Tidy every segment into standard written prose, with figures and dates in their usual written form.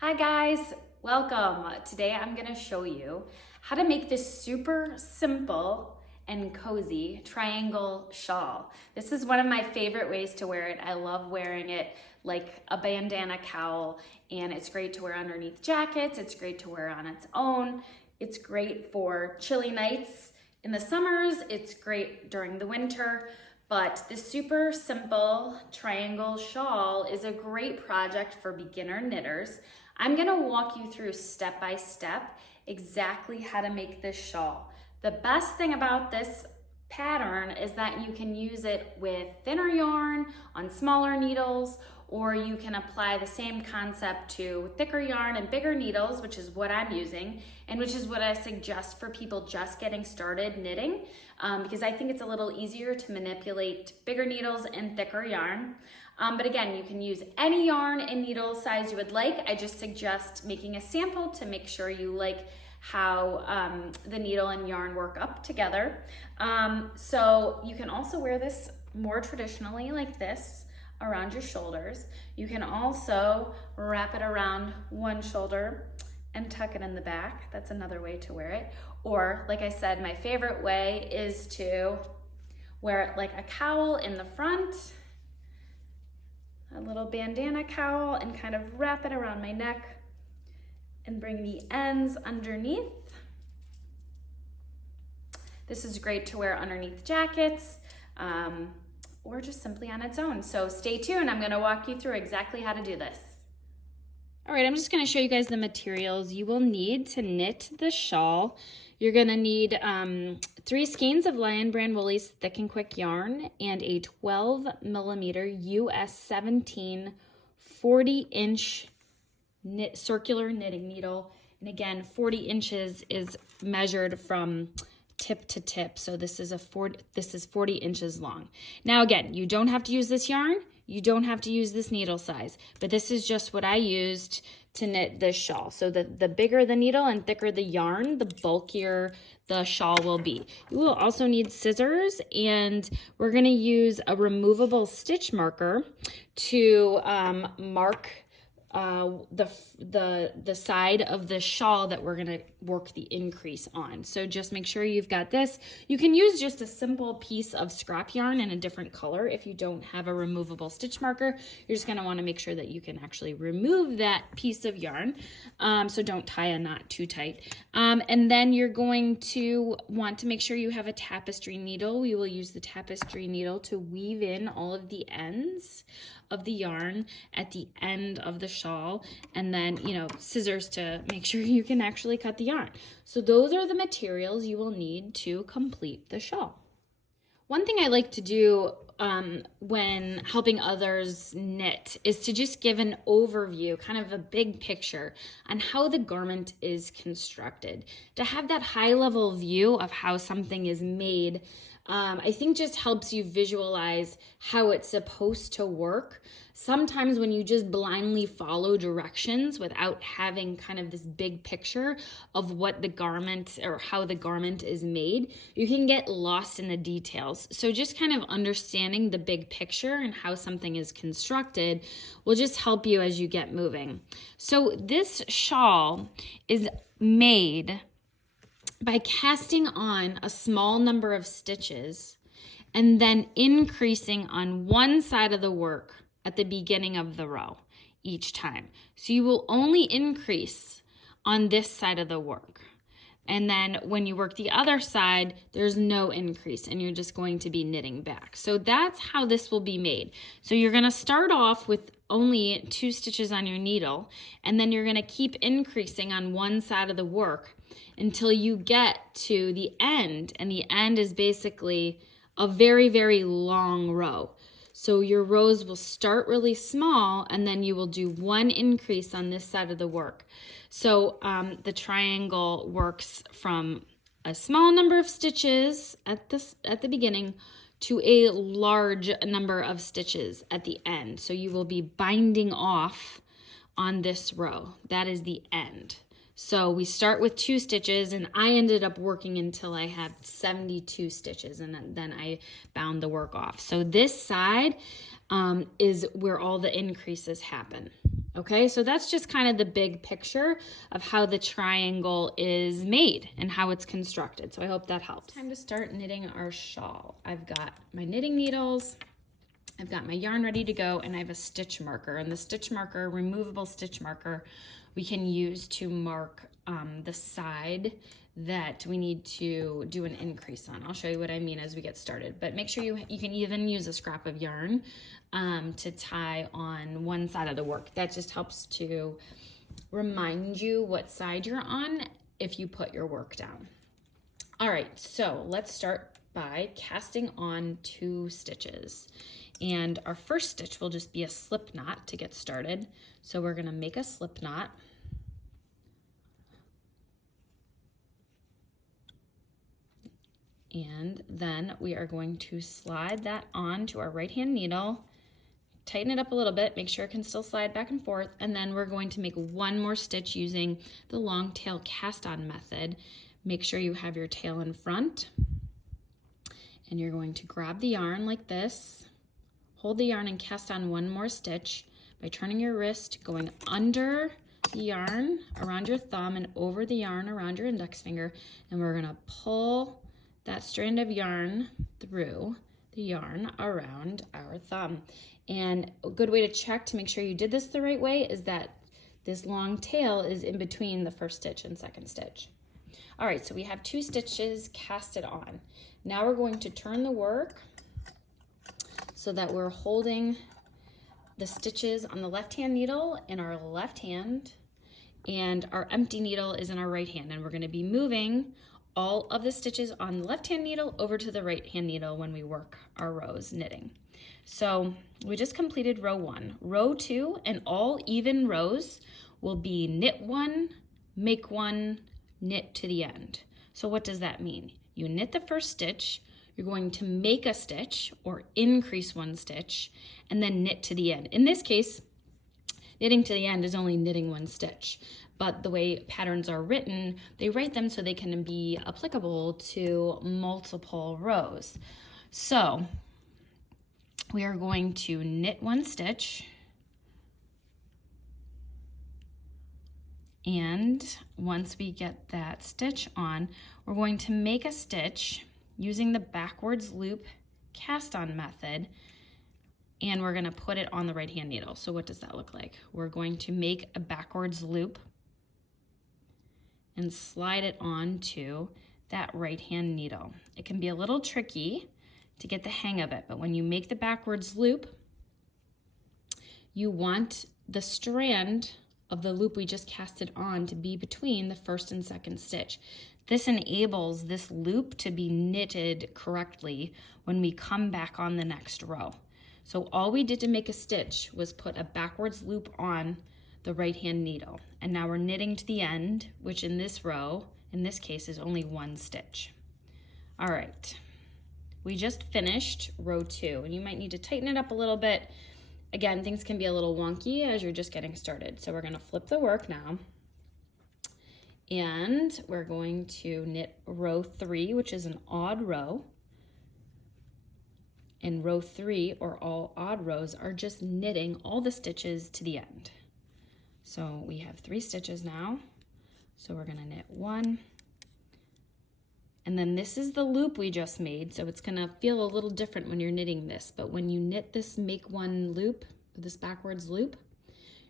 Hi guys, welcome. Today I'm gonna show you how to make this super simple and cozy triangle shawl. This is one of my favorite ways to wear it. I love wearing it like a bandana cowl, and it's great to wear underneath jackets. It's great to wear on its own. It's great for chilly nights in the summers. It's great during the winter. But this super simple triangle shawl is a great project for beginner knitters. I'm gonna walk you through step by step exactly how to make this shawl. The best thing about this pattern is that you can use it with thinner yarn on smaller needles, or you can apply the same concept to thicker yarn and bigger needles, which is what I'm using, and which is what I suggest for people just getting started knitting, because I think it's a little easier to manipulate bigger needles and thicker yarn. But again, you can use any yarn and needle size you would like. I just suggest making a sample to make sure you like how the needle and yarn work up together. So you can also wear this more traditionally like this around your shoulders. You can also wrap it around one shoulder and tuck it in the back. That's another way to wear it. Or like I said, my favorite way is to wear it like a cowl in the front, a little bandana cowl, and kind of wrap it around my neck and bring the ends underneath. This is great to wear underneath jackets or just simply on its own. So stay tuned, I'm gonna walk you through exactly how to do this. All right, I'm just gonna show you guys the materials you will need to knit the shawl. You're gonna need 3 skeins of Lion Brand Woolly's Thick and Quick yarn and a 12mm US 17 40-inch circular knitting needle. And again, 40 inches is measured from tip to tip. So this is 40 inches long. Now again, you don't have to use this yarn. You don't have to use this needle size, but this is just what I used to knit this shawl. So the bigger the needle and thicker the yarn, the bulkier the shawl will be. You will also need scissors, and we're gonna use a removable stitch marker to mark the side of the shawl that we're gonna work the increase on. So just make sure you've got this. You can use just a simple piece of scrap yarn in a different color if you don't have a removable stitch marker. You're just gonna wanna make sure that you can actually remove that piece of yarn. So don't tie a knot too tight. And then you're going to want to make sure you have a tapestry needle. We will use the tapestry needle to weave in all of the ends of the yarn at the end of the shawl, and then, you know, scissors to make sure you can actually cut the yarn. So those are the materials you will need to complete the shawl. One thing I like to do when helping others knit is to just give an overview, kind of a big picture on how the garment is constructed. To have that high level view of how something is made, I think just helps you visualize how it's supposed to work. Sometimes when you just blindly follow directions without having kind of this big picture of what the garment or how the garment is made, you can get lost in the details. So just kind of understanding the big picture and how something is constructed will just help you as you get moving. So this shawl is made by casting on a small number of stitches and then increasing on one side of the work at the beginning of the row each time. So you will only increase on this side of the work. And then when you work the other side, there's no increase and you're just going to be knitting back. So that's how this will be made. So you're gonna start off with only 2 stitches on your needle, and then you're gonna keep increasing on one side of the work until you get to the end, and the end is basically a very, very long row. So your rows will start really small, and then you will do 1 increase on this side of the work. So the triangle works from a small number of stitches at the beginning to a large number of stitches at the end. So you will be binding off on this row. That is the end. So we start with 2 stitches, and I ended up working until I had 72 stitches, and then I bound the work off. So this side is where all the increases happen. Okay, so that's just kind of the big picture of how the triangle is made and how it's constructed. So I hope that helps. Time to start knitting our shawl. I've got my knitting needles, I've got my yarn ready to go, and I have a stitch marker. And the stitch marker, removable stitch marker, we can use to mark the side that we need to do an increase on. I'll show you what I mean as we get started, but make sure you can even use a scrap of yarn to tie on one side of the work. That just helps to remind you what side you're on if you put your work down. All right, so let's start by casting on 2 stitches. And our first stitch will just be a slip knot to get started. So we're gonna make a slip knot. And then we are going to slide that onto our right hand needle, tighten it up a little bit, make sure it can still slide back and forth, and then we're going to make 1 more stitch using the long tail cast on method. Make sure you have your tail in front, and you're going to grab the yarn like this, hold the yarn and cast on 1 more stitch by turning your wrist, going under the yarn around your thumb and over the yarn around your index finger, and we're gonna pull that strand of yarn through the yarn around our thumb. And a good way to check to make sure you did this the right way is that this long tail is in between the first stitch and second stitch. All right, so we have 2 stitches casted on. Now we're going to turn the work so that we're holding the stitches on the left hand needle in our left hand, and our empty needle is in our right hand, and we're going to be moving all of the stitches on the left hand needle over to the right hand needle when we work our rows knitting. So we just completed row 1. Row 2 and all even rows will be knit 1, make 1, knit to the end. So what does that mean? You knit the first stitch, you're going to make a stitch or increase 1 stitch, and then knit to the end. In this case, knitting to the end is only knitting 1 stitch. But the way patterns are written, they write them so they can be applicable to multiple rows. So we are going to knit 1 stitch, and once we get that stitch on, we're going to make a stitch using the backwards loop cast on method, and we're going to put it on the right hand needle. So what does that look like? We're going to make a backwards loop and slide it onto that right hand needle. It can be a little tricky to get the hang of it, but when you make the backwards loop, you want the strand of the loop we just casted on to be between the first and second stitch. This enables this loop to be knitted correctly when we come back on the next row. So all we did to make a stitch was put a backwards loop on the right hand needle. And now we're knitting to the end, which in this row, in this case, is only 1 stitch. All right, we just finished row 2, and you might need to tighten it up a little bit. Again, things can be a little wonky as you're just getting started. So we're gonna flip the work now, and we're going to knit row 3, which is an odd row. And row 3, or all odd rows, are just knitting all the stitches to the end. So we have 3 stitches now. So we're gonna knit 1. And then this is the loop we just made. So it's gonna feel a little different when you're knitting this, but when you knit this make 1 loop, this backwards loop,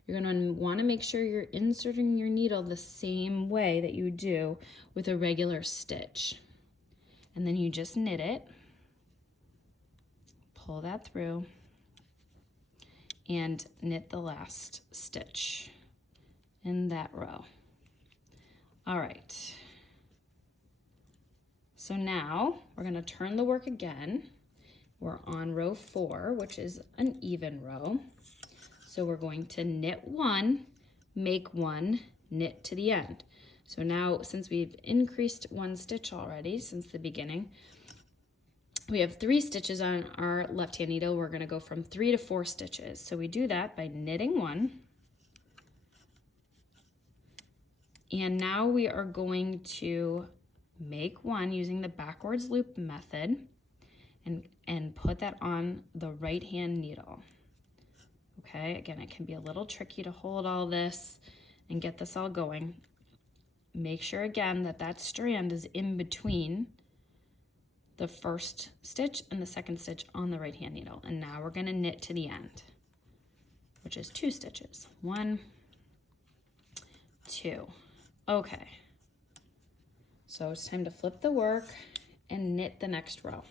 you're gonna wanna make sure you're inserting your needle the same way that you do with a regular stitch. And then you just knit it, pull that through, and knit the last stitch in that row. All right. So now we're going to turn the work again. We're on row 4, which is an even row. So we're going to knit 1, make 1, knit to the end. So now, since we've increased 1 stitch already since the beginning, we have 3 stitches on our left-hand needle. We're going to go from 3 to 4 stitches. So we do that by knitting 1. And now we are going to make 1 using the backwards loop method and put that on the right hand needle. Okay, again, it can be a little tricky to hold all this and get this all going. Make sure again that that strand is in between the first stitch and the second stitch on the right hand needle. And now we're gonna knit to the end, which is 2 stitches. 1, 2. Okay. So it's time to flip the work and knit the next row.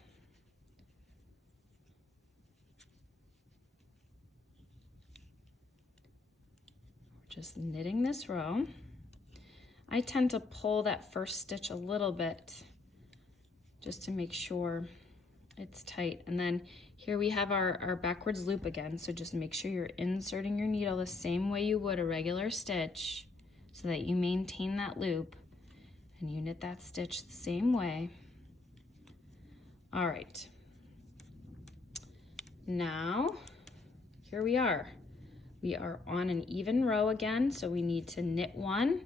Just knitting this row. I tend to pull that first stitch a little bit just to make sure it's tight. And then here we have our backwards loop again. So just make sure you're inserting your needle the same way you would a regular stitch so that you maintain that loop and you knit that stitch the same way. All right. Now, here we are. We are on an even row again, so we need to knit 1,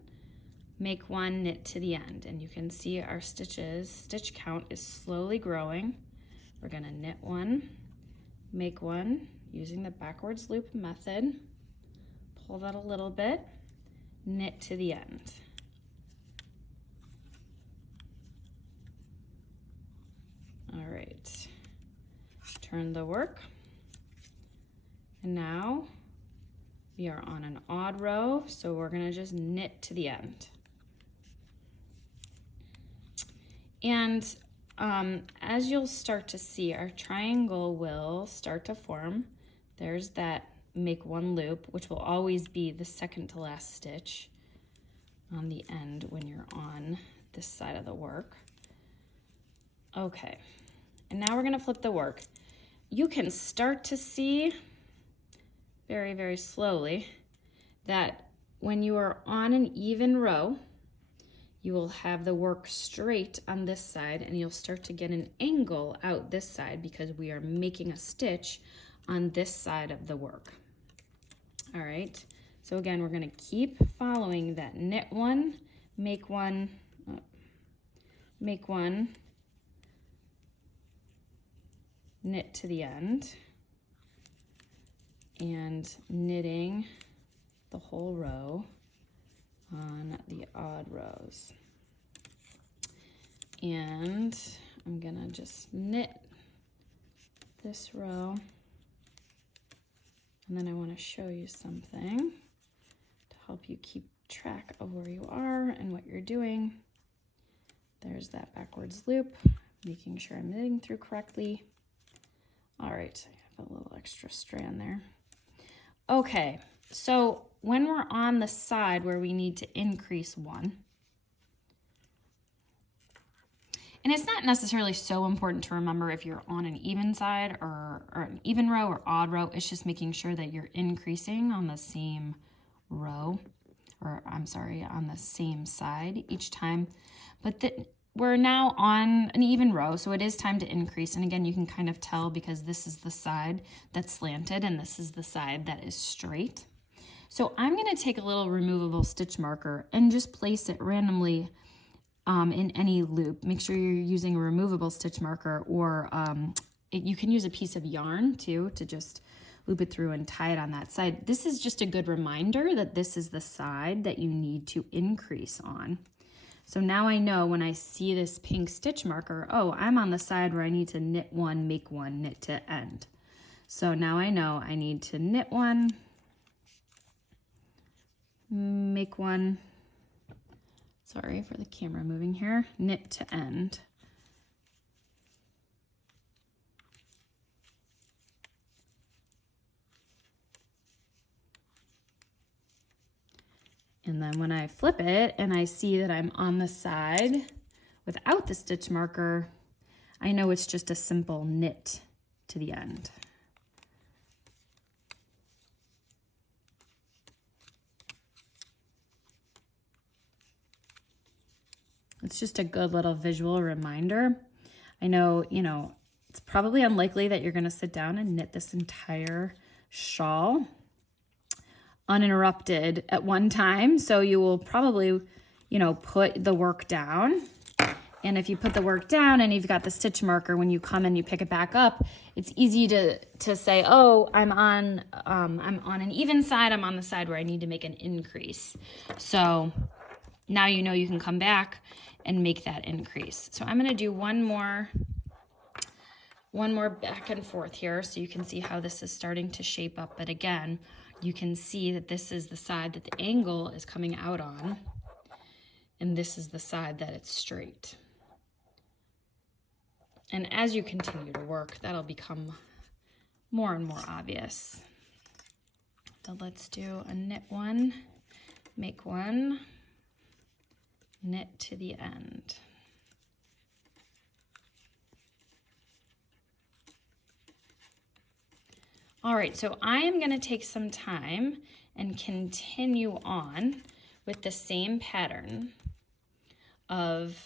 make 1, knit to the end. And you can see our stitch count is slowly growing. We're gonna knit 1, make 1, using the backwards loop method. Pull that a little bit, knit to the end. All right, turn the work. And now we are on an odd row, so we're gonna just knit to the end. And as you'll start to see, our triangle will start to form. There's that make 1 loop, which will always be the second to last stitch on the end when you're on this side of the work. Okay, and now we're gonna flip the work. You can start to see very, very slowly that when you are on an even row, you will have the work straight on this side and you'll start to get an angle out this side because we are making a stitch on this side of the work. All right, so again, we're gonna keep following that knit 1, make 1, make 1, knit to the end, and knitting the whole row on the odd rows. And I'm gonna just knit this row, and then I want to show you something to help you keep track of where you are and what you're doing. There's that backwards loop, making sure I'm knitting through correctly. All right, I have a little extra strand there. Okay, so when we're on the side where we need to increase 1, and it's not necessarily so important to remember if you're on an even side or an even row or odd row, it's just making sure that you're increasing on the same row, or I'm sorry, on the same side each time. But we're now on an even row, so it is time to increase. And again, you can kind of tell because this is the side that's slanted and this is the side that is straight. So I'm gonna take a little removable stitch marker and just place it randomly in any loop. Make sure you're using a removable stitch marker, or you can use a piece of yarn too to just loop it through and tie it on that side. This is just a good reminder that this is the side that you need to increase on. So now I know when I see this pink stitch marker, oh, I'm on the side where I need to knit 1, make 1, knit to end. So now I know I need to knit 1, make 1, sorry for the camera moving here, knit to end. And then when I flip it and I see that I'm on the side without the stitch marker, I know it's just a simple knit to the end. It's just a good little visual reminder. I know, it's probably unlikely that you're gonna sit down and knit this entire shawl uninterrupted at one time. So you will probably, put the work down And if you put the work down and you've got the stitch marker, when you come and you pick it back up, it's easy to say, oh, I'm on an even side, I'm on the side where I need to make an increase. So now you know you can come back and make that increase. So I'm gonna do one more back and forth here so you can see how this is starting to shape up. But again, you can see that this is the side that the angle is coming out on, and this is the side that it's straight. And as you continue to work, that'll become more and more obvious. So let's do a knit one, make one, knit to the end. All right, so I am going to take some time and continue on with the same pattern of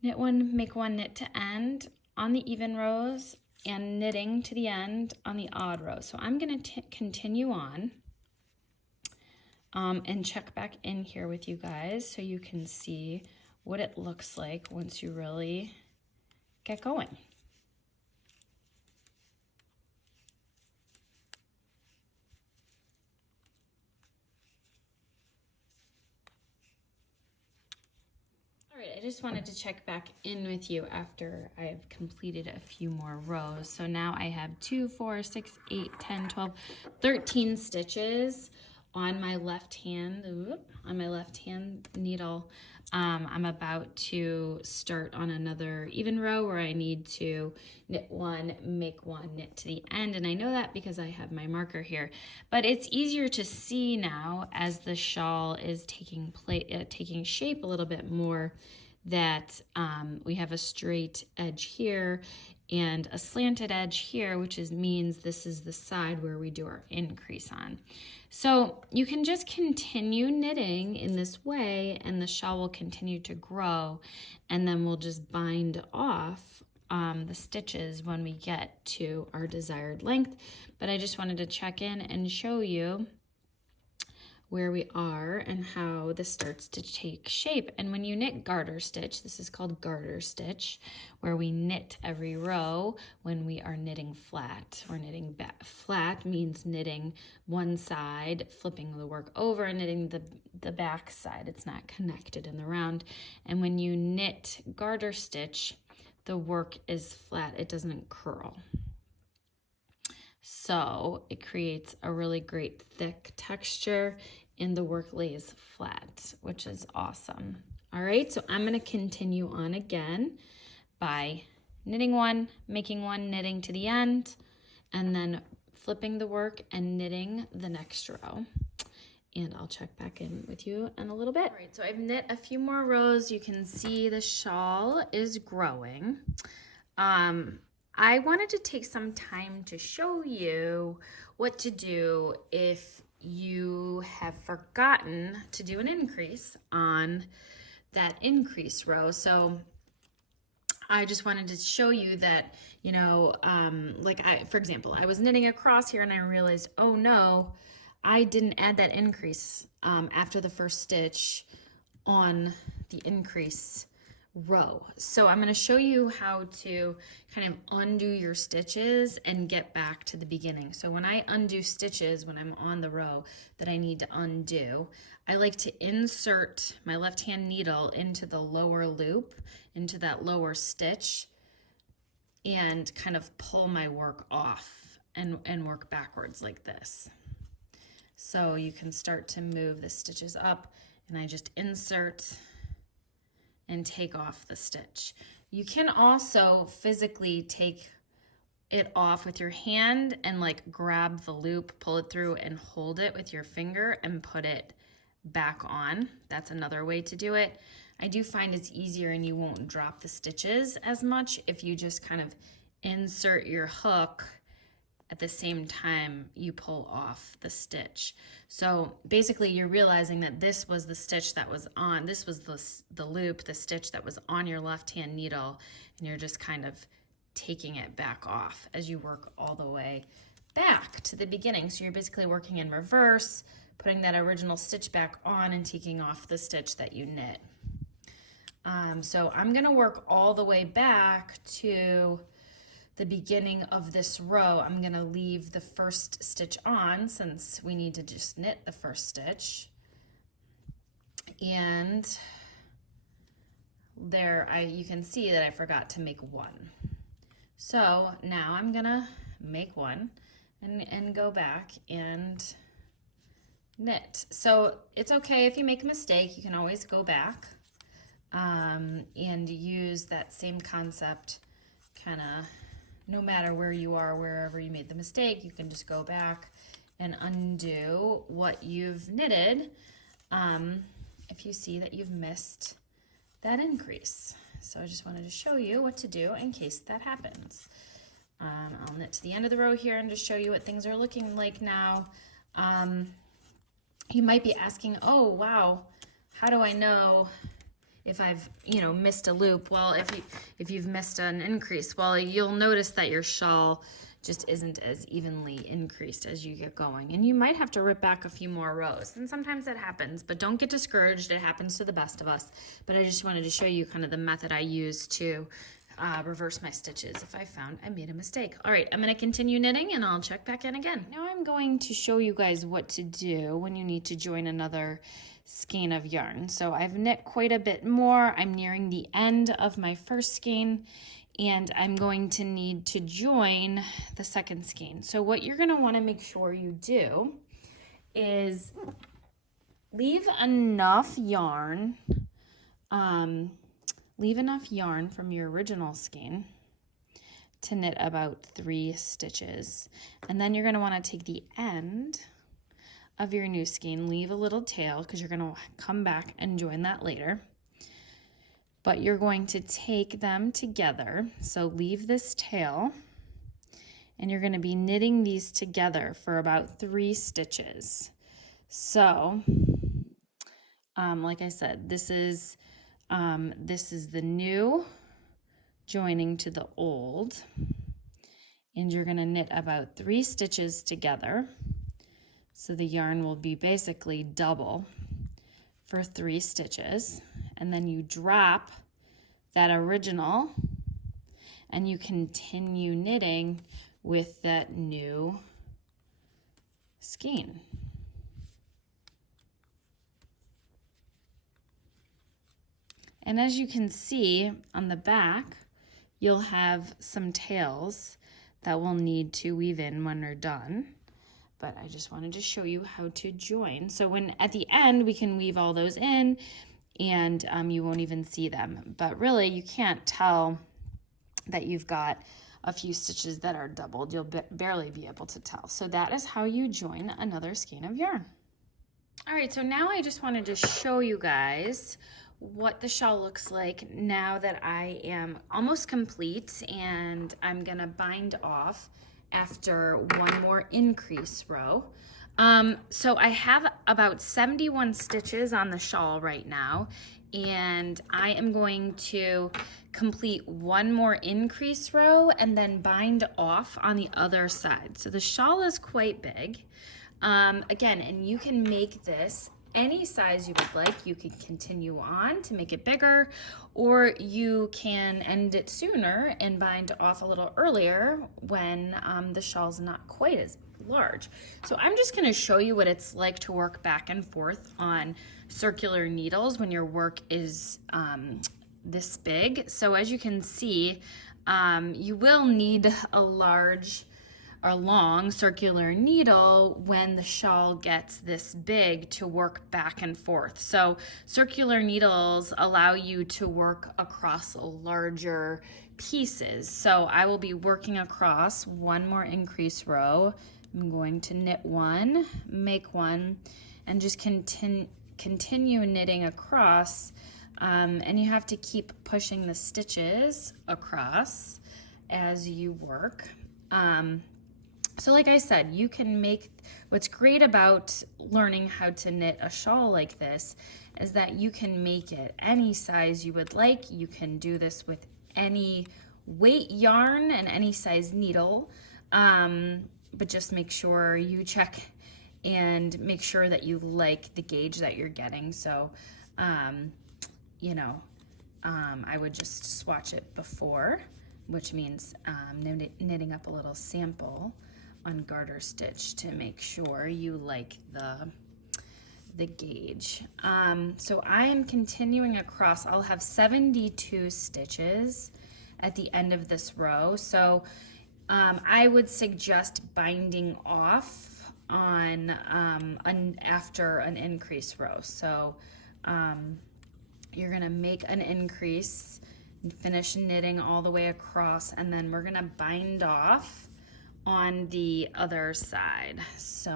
knit one, make one, knit to end on the even rows and knitting to the end on the odd rows. So I'm going to continue on and check back in here with you guys so you can see what it looks like once you really get going. I just wanted to check back in with you after I've completed a few more rows. So now I have 2, 4, 6, 8, 10, 12, 13 stitches on my left hand needle. I'm about to start on another even row where I need to knit one, make one, knit to the end. And I know that because I have my marker here, but it's easier to see now as the shawl is taking shape a little bit more that we have a straight edge here and a slanted edge here, which means this is the side where we do our increase on. So you can just continue knitting in this way and the shawl will continue to grow, and then we'll just bind off the stitches when we get to our desired length. But I just wanted to check in and show you where we are and how this starts to take shape. And when you knit garter stitch, this is called garter stitch, where we knit every row when we are knitting flat. We're knitting back. Flat means knitting one side, flipping the work over, and knitting the back side. It's not connected in the round. And when you knit garter stitch, the work is flat. It doesn't curl. So it creates a really great thick texture and the work lays flat, which is awesome. All right, so I'm gonna continue on again by knitting one, making one, knitting to the end, and then flipping the work and knitting the next row. And I'll check back in with you in a little bit. All right, so I've knit a few more rows. You can see the shawl is growing. I wanted to take some time to show you what to do if you have forgotten to do an increase on that increase row. So I just wanted to show you that, you know, for example, I was knitting across here and I realized, oh no, I didn't add that increase after the first stitch on the increase row. So I'm going to show you how to kind of undo your stitches and get back to the beginning. So when I undo stitches, when I'm on the row that I need to undo, I like to insert my left hand needle into the lower loop, into that lower stitch, and kind of pull my work off and work backwards like this. So you can start to move the stitches up, and I just insert and take off the stitch. You can also physically take it off with your hand and like grab the loop, pull it through and hold it with your finger and put it back on. That's another way to do it. I do find it's easier and you won't drop the stitches as much if you just kind of insert your hook at the same time you pull off the stitch. So basically you're realizing that this was the stitch that was on, this was the loop, the stitch that was on your left hand needle, and you're just kind of taking it back off as you work all the way back to the beginning. So you're basically working in reverse, putting that original stitch back on and taking off the stitch that you knit. So I'm gonna work all the way back to the beginning of this row. I'm gonna leave the first stitch on since we need to just knit the first stitch. And there, you can see that I forgot to make one. So now I'm gonna make one and go back and knit. So it's okay if you make a mistake, you can always go back and use that same concept kind of no matter where you are, wherever you made the mistake, you can just go back and undo what you've knitted if you see that you've missed that increase. So I just wanted to show you what to do in case that happens. I'll knit to the end of the row here and just show you what things are looking like now. You might be asking, oh wow, how do I know if I've missed a loop? Well, if you've missed an increase, well, you'll notice that your shawl just isn't as evenly increased as you get going, and you might have to rip back a few more rows, and sometimes that happens, but don't get discouraged. It happens to the best of us. But I just wanted to show you kind of the method I use to reverse my stitches if I found I made a mistake. All right, I'm going to continue knitting and I'll check back in again. Now I'm going to show you guys what to do when you need to join another skein of yarn. So I've knit quite a bit more. I'm nearing the end of my first skein and I'm going to need to join the second skein. So what you're going to want to make sure you do is leave enough yarn from your original skein to knit about 3 stitches. And then you're going to want to take the end of your new skein, leave a little tail because you're going to come back and join that later. But you're going to take them together. So leave this tail and you're going to be knitting these together for about 3 stitches. So, like I said, this is the new joining to the old, and you're going to knit about 3 stitches together. So the yarn will be basically double for 3 stitches, and then you drop that original and you continue knitting with that new skein. And as you can see on the back, you'll have some tails that we'll need to weave in when we're done. But I just wanted to show you how to join. So when at the end, we can weave all those in and you won't even see them. But really, you can't tell that you've got a few stitches that are doubled. You'll barely be able to tell. So that is how you join another skein of yarn. All right, so now I just wanted to show you guys what the shawl looks like now that I am almost complete, and I'm gonna bind off after one more increase row. So I have about 71 stitches on the shawl right now, and I am going to complete one more increase row and then bind off on the other side. So the shawl is quite big. Again, and you can make this any size you would like. You can continue on to make it bigger, or you can end it sooner and bind off a little earlier when the shawl's not quite as large. So I'm just going to show you what it's like to work back and forth on circular needles when your work is this big. So as you can see, you will need a long circular needle when the shawl gets this big to work back and forth. So circular needles allow you to work across larger pieces. So I will be working across one more increase row. I'm going to knit one, make one, and just continue knitting across. And you have to keep pushing the stitches across as you work. So like I said, you can make, what's great about learning how to knit a shawl like this is that you can make it any size you would like. You can do this with any weight yarn and any size needle, but just make sure you check and make sure that you like the gauge that you're getting. So, I would just swatch it before, which means knitting up a little sample on garter stitch to make sure you like the gauge. So I am continuing across. I'll have 72 stitches at the end of this row. So I would suggest binding off on after an increase row. So you're gonna make an increase and finish knitting all the way across, and then we're gonna bind off on the other side. So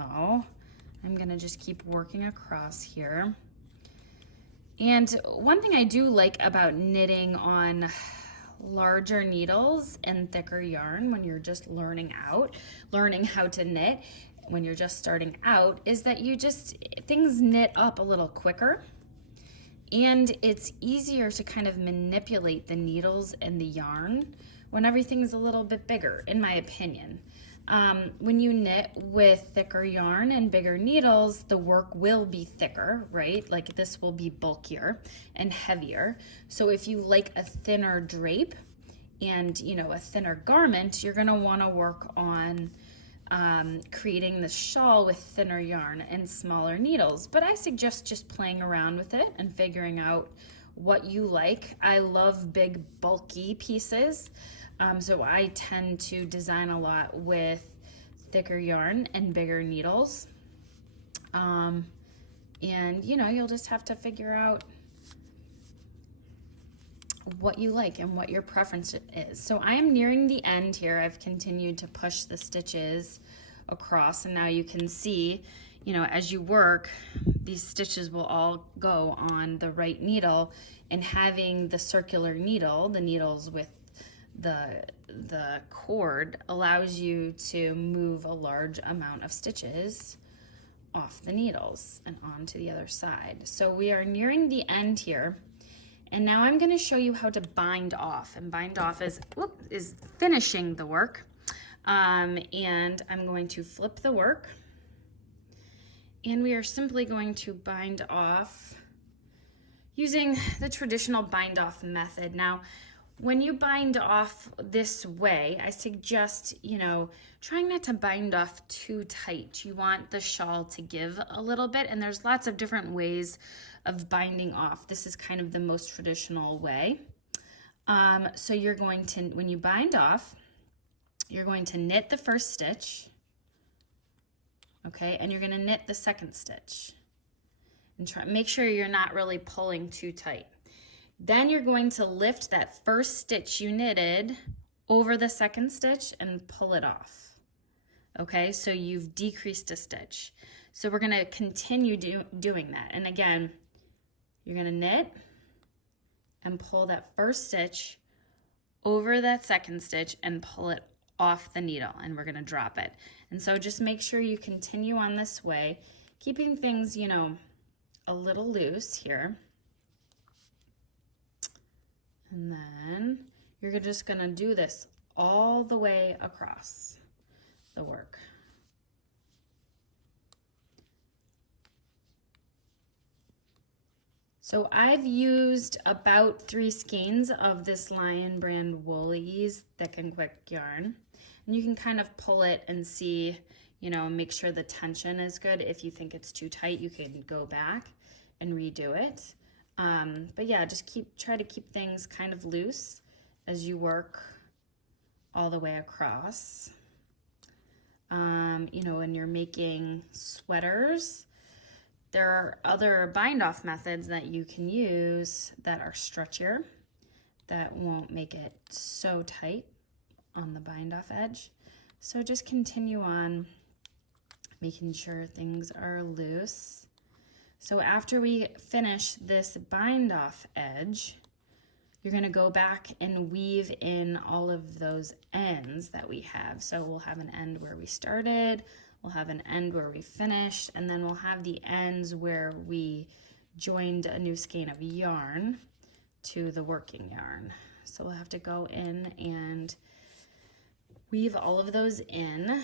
I'm gonna just keep working across here. And one thing I do like about knitting on larger needles and thicker yarn when you're just learning how to knit, when you're just starting out, is that things knit up a little quicker. And it's easier to kind of manipulate the needles and the yarn when everything's a little bit bigger, in my opinion. When you knit with thicker yarn and bigger needles, the work will be thicker, right? Like this will be bulkier and heavier. So if you like a thinner drape and, a thinner garment, you're gonna wanna work on creating the shawl with thinner yarn and smaller needles. But I suggest just playing around with it and figuring out what you like. I love big bulky pieces, so I tend to design a lot with thicker yarn and bigger needles, and you'll just have to figure out what you like and what your preference is. So I am nearing the end here. I've continued to push the stitches across, and now you can see, as you work, these stitches will all go on the right needle, and having the circular needle, the needles with the cord, allows you to move a large amount of stitches off the needles and onto the other side. So we are nearing the end here. And now I'm going to show you how to bind off. And bind off is finishing the work. And I'm going to flip the work. And we are simply going to bind off using the traditional bind off method. Now, when you bind off this way, I suggest, trying not to bind off too tight. You want the shawl to give a little bit, and there's lots of different ways of binding off. This is kind of the most traditional way. So you're going to, when you bind off, you're going to knit the first stitch, okay, and you're going to knit the second stitch. And make sure you're not really pulling too tight. Then you're going to lift that first stitch you knitted over the second stitch and pull it off. Okay, so you've decreased a stitch. So we're going to continue doing that. And again, you're going to knit and pull that first stitch over that second stitch and pull it off the needle, and we're going to drop it. And so just make sure you continue on this way, keeping things, a little loose here. And then you're just going to do this all the way across the work. So I've used about 3 skeins of this Lion brand Woolies Thick and Quick yarn. And you can kind of pull it and see, make sure the tension is good. If you think it's too tight, you can go back and redo it. But yeah, just try to keep things kind of loose as you work all the way across. When you're making sweaters, there are other bind off methods that you can use that are stretchier, that won't make it so tight on the bind off edge. So just continue on making sure things are loose. So after we finish this bind off edge, you're going to go back and weave in all of those ends that we have. So we'll have an end where we started, we'll have an end where we finished, and then we'll have the ends where we joined a new skein of yarn to the working yarn. So we'll have to go in and weave all of those in,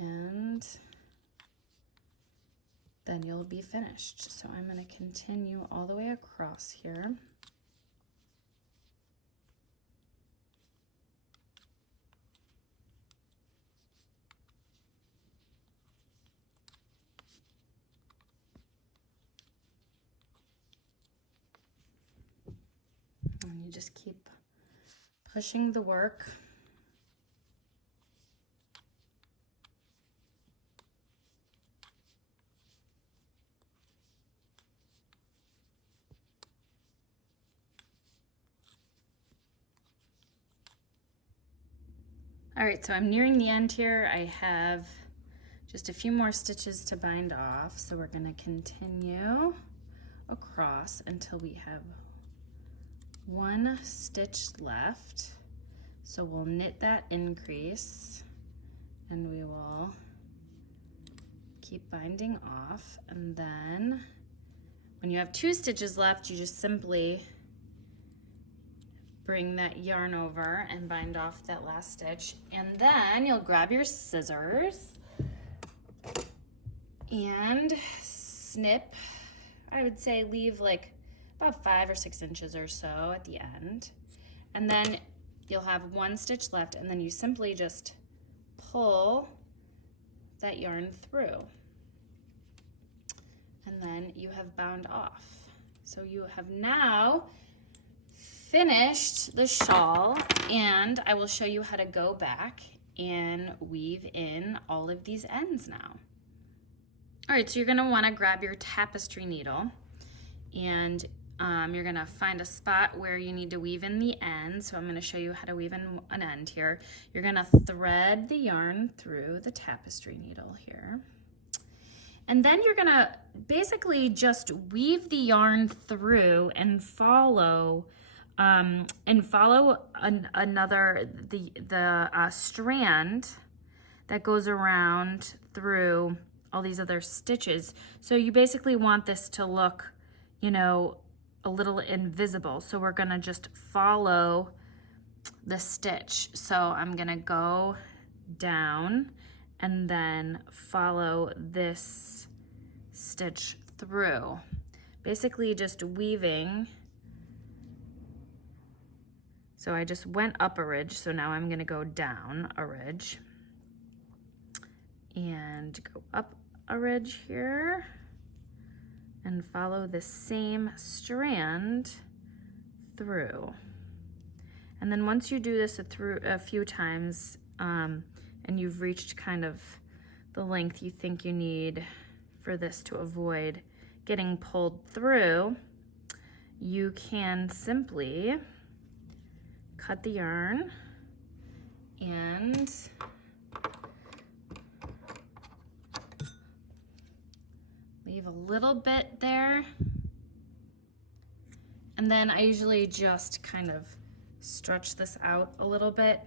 and then you'll be finished. So I'm going to continue all the way across here. And you just keep pushing the work. All right, so I'm nearing the end here. I have just a few more stitches to bind off. So we're gonna continue across until we have one stitch left. So we'll knit that increase and we will keep binding off. And then when you have 2 stitches left, you just simply bring that yarn over and bind off that last stitch. And then you'll grab your scissors and snip. I would say leave like about 5 or 6 inches or so at the end. And then you'll have 1 stitch left, and then you simply just pull that yarn through. And then you have bound off. So you have now finished the shawl, and I will show you how to go back and weave in all of these ends now. All right, so you're gonna wanna grab your tapestry needle, and you're gonna find a spot where you need to weave in the end. So I'm gonna show you how to weave in an end here. You're gonna thread the yarn through the tapestry needle here. And then you're gonna basically just weave the yarn through and follow another strand that goes around through all these other stitches. So you basically want this to look, you know, a little invisible. So we're gonna just follow the stitch. So I'm gonna go down and then follow this stitch through. Basically just weaving. So I just went up a ridge, so now I'm gonna go down a ridge and go up a ridge here and follow the same strand through. And then once you do this a few times and you've reached kind of the length you think you need for this to avoid getting pulled through, you can simply cut the yarn and leave a little bit there. And then I usually just kind of stretch this out a little bit,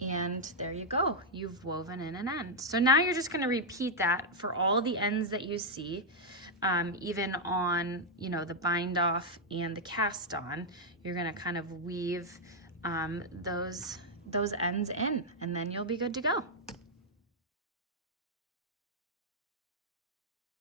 and there you go. You've woven in an end. So now you're just gonna repeat that for all the ends that you see, even on, you know, the bind off and the cast on. You're gonna kind of weave those ends in, and then you'll be good to go.